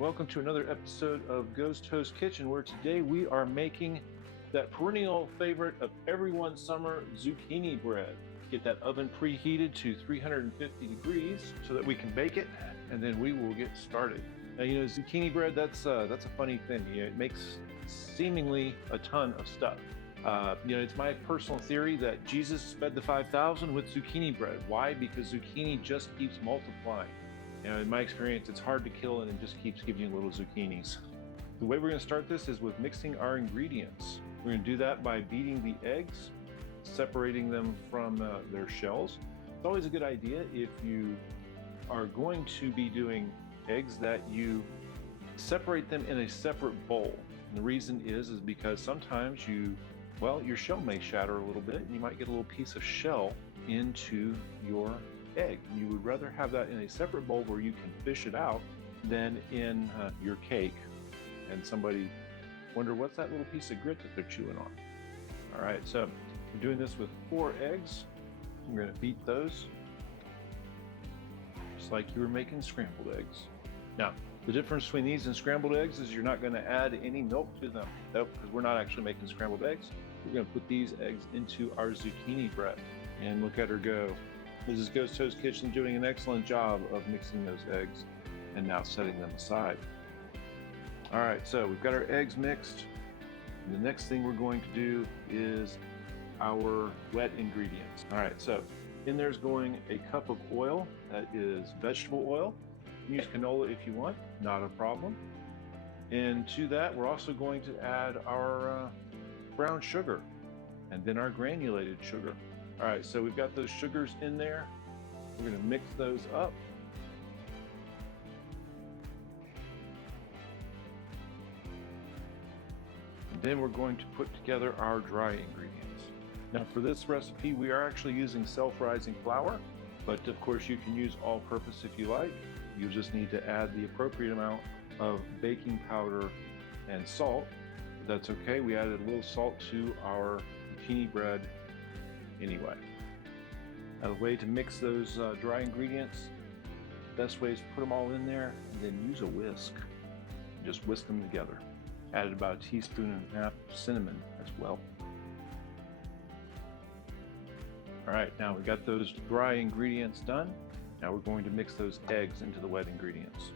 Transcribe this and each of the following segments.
Welcome to another episode of Ghost Host Kitchen, where today we are making that perennial favorite of everyone's summer, zucchini bread. Get that oven preheated to 350 degrees so that we can bake it, and then we will get started. Now, zucchini bread, that's a funny thing. It makes seemingly a ton of stuff. It's my personal theory that Jesus fed the 5,000 with zucchini bread. Why? Because zucchini just keeps multiplying. In my experience, it's hard to kill and it just keeps giving you little zucchinis. The way we're going to start this is with mixing our ingredients. We're going to do that by beating the eggs, separating them from their shells. It's always a good idea if you are going to be doing eggs that you separate them in a separate bowl. And the reason is because sometimes your shell may shatter a little bit and you might get a little piece of shell into your egg. You would rather have that in a separate bowl where you can fish it out than in your cake and somebody wonder what's that little piece of grit that they're chewing on. All right, so we're doing this with 4 eggs. We're going to beat those just like you were making scrambled eggs. Now, the difference between these and scrambled eggs is you're not going to add any milk to them. Nope, because we're not actually making scrambled eggs. We're going to put these eggs into our zucchini bread. And look at her go. Mrs. Ghost Host Kitchen doing an excellent job of mixing those eggs and now setting them aside. All right, so we've got our eggs mixed. And the next thing we're going to do is our wet ingredients. All right, so in there's going a cup of oil. That is vegetable oil. You can use canola if you want, not a problem. And to that, we're also going to add our brown sugar and then our granulated sugar. All right, so we've got those sugars in there. We're going to mix those up. And then we're going to put together our dry ingredients. Now for this recipe, we are actually using self-rising flour, but of course you can use all-purpose if you like. You just need to add the appropriate amount of baking powder and salt. But that's okay. We added a little salt to our zucchini bread anyway. Now the way to mix those dry ingredients, best way is to put them all in there and then use a whisk. Just whisk them together. Added about a teaspoon and a half of cinnamon as well. All right, now we got those dry ingredients done. Now we're going to mix those eggs into the wet ingredients.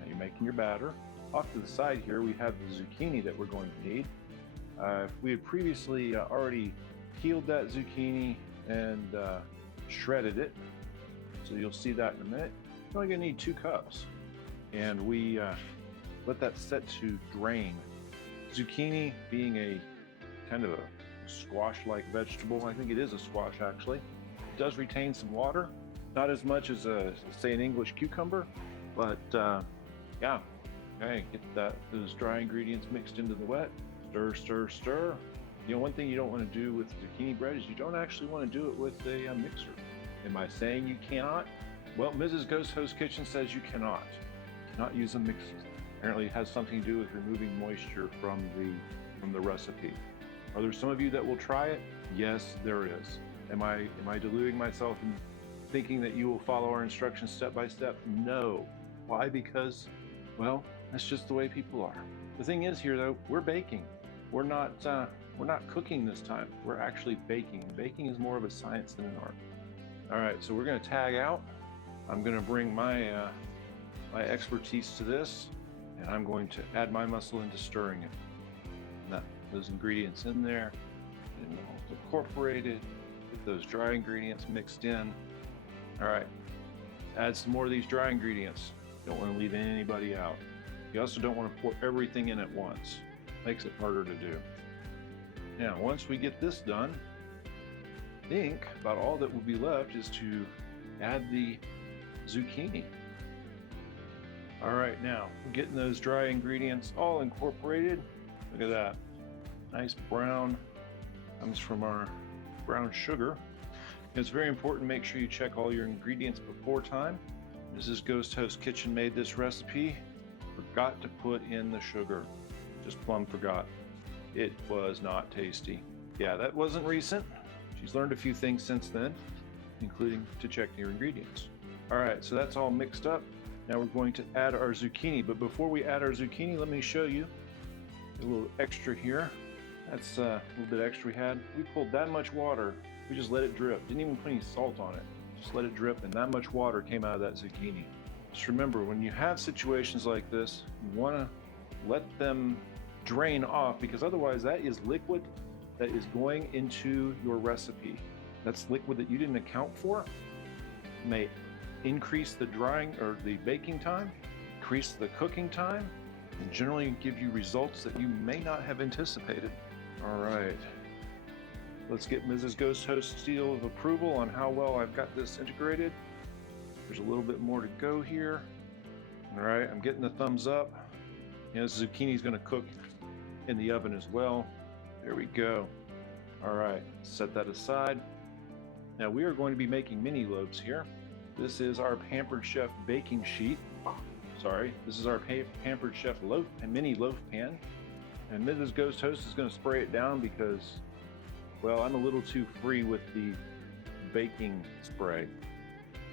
Now you're making your batter. Off to the side here, we have the zucchini that we're going to need. We had previously already peeled that zucchini and shredded it. So you'll see that in a minute. You're only gonna need 2 cups. And we let that set to drain. Zucchini being a kind of a squash-like vegetable, I think it is a squash actually. It does retain some water, not as much as say an English cucumber, but yeah. Okay, get those dry ingredients mixed into the wet. Stir, stir, stir. One thing you don't want to do with zucchini bread is you don't actually want to do it with a mixer. Am I saying you cannot? Well, Mrs. Ghost Host Kitchen says you cannot. Cannot use a mixer. Apparently it has something to do with removing moisture from the recipe. Are there some of you that will try it? Yes, there is. Am I deluding myself in thinking that you will follow our instructions step by step? No. Why? Because, well, that's just the way people are. The thing is here though, we're baking. We're not cooking this time. We're actually baking. Baking is more of a science than an art. All right, so we're going to tag out. I'm going to bring my my expertise to this, and I'm going to add my muscle into stirring it. Those ingredients in there, and all incorporated. Get those dry ingredients mixed in. All right, add some more of these dry ingredients. Don't want to leave anybody out. You also don't want to pour everything in at once. Makes it harder to do. Now, once we get this done, I think about all that will be left is to add the zucchini. All right, now we're getting those dry ingredients all incorporated. Look at that. Nice brown, comes from our brown sugar. It's very important to make sure you check all your ingredients before time. Mrs. Ghost Host Kitchen made this recipe. Forgot to put in the sugar. Just plumb forgot. It was not tasty. Yeah, that wasn't recent. She's learned a few things since then, including to check your ingredients. All right, so that's all mixed up. Now we're going to add our zucchini, but before we add our zucchini, let me show you a little extra here. That's a little bit extra we had. We pulled that much water. We just let it drip. Didn't even put any salt on it. Just let it drip, and that much water came out of that zucchini. Just remember, when you have situations like this, you want to let them drain off, because otherwise that is liquid that is going into your recipe. That's liquid that you didn't account for. It may increase the drying or the baking time, increase the cooking time, and generally give you results that you may not have anticipated. All right, let's get Mrs. Ghost Host's seal of approval on how well I've got this integrated. There's a little bit more to go here. All right, I'm getting the thumbs up. You know, this zucchini is going to cook in the oven as well. There we go. All right, set that aside. Now we are going to be making mini loaves here. This is our Pampered Chef baking sheet. Sorry, this is our Pampered Chef mini loaf pan. And Mrs. Ghost Host is going to spray it down because, well, I'm a little too free with the baking spray.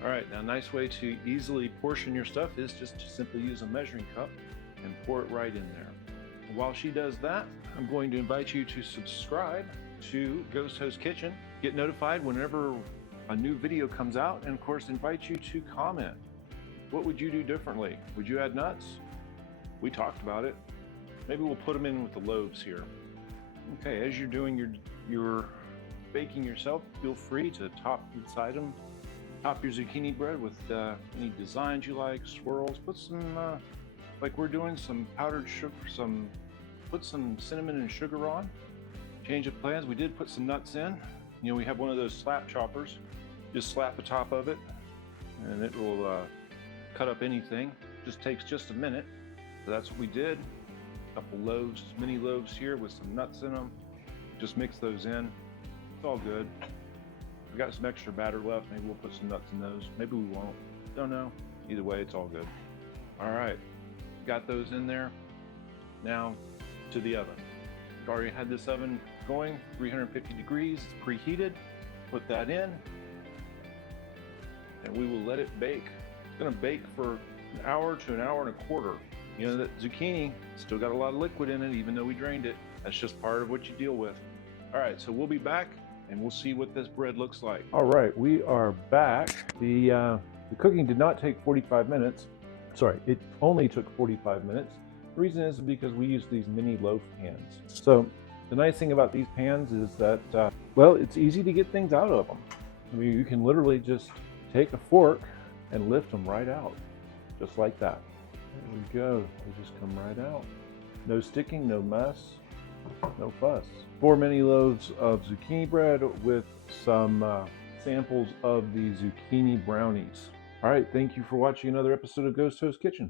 All right, now a nice way to easily portion your stuff is just to simply use a measuring cup and pour it right in there. And while she does that, I'm going to invite you to subscribe to Ghost Host Kitchen. Get notified whenever a new video comes out, and of course invite you to comment. What would you do differently? Would you add nuts? We talked about it. Maybe we'll put them in with the loaves here. Okay, as you're doing your baking yourself, feel free to top your zucchini bread with any designs you like, swirls. Put some, like we're doing, some powdered sugar, put some cinnamon and sugar on. Change of plans, we did put some nuts in. You know, we have one of those slap choppers. Just slap the top of it and it will cut up anything. Just takes just a minute. So that's what we did. A couple loaves, mini loaves here with some nuts in them. Just mix those in. It's all good. We got some extra batter left. Maybe we'll put some nuts in those. Maybe we won't. Don't know. Either way, it's all good. All right, got those in there. Now to the oven. We've already had this oven going, 350 degrees, it's preheated. Put that in, and we will let it bake. It's gonna bake for an hour to an hour and a quarter. You know, that zucchini still got a lot of liquid in it, even though we drained it. That's just part of what you deal with. All right, so we'll be back and we'll see what this bread looks like. All right, we are back. The cooking did not take 45 minutes. Sorry, it only took 45 minutes. The reason is because we use these mini loaf pans. So the nice thing about these pans is that, well, it's easy to get things out of them. I mean, you can literally just take a fork and lift them right out, just like that. There we go, they just come right out. No sticking, no mess, no fuss. 4 mini loaves of zucchini bread with some samples of the zucchini brownies. All right, thank you for watching another episode of Ghost Host Kitchen.